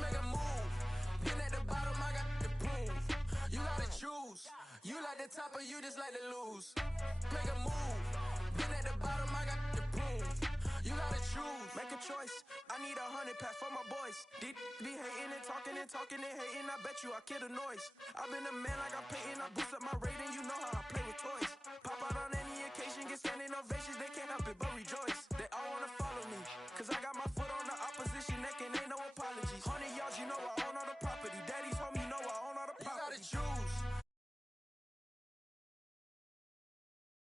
Make a move. Been at the bottom, I got the proof. You gotta choose. You like the top or you just like to lose. Make a move. Been at the bottom, I got the proof. You gotta choose. Make a choice. I need 100 pack for my boys. Be hating and talking and hating. I bet you I kill the noise. I've been a man like I'm Peyton. I boost up my rating. You know how I play with toys. Pop out on any occasion, get standing ovations. They can't help it but rejoice. They all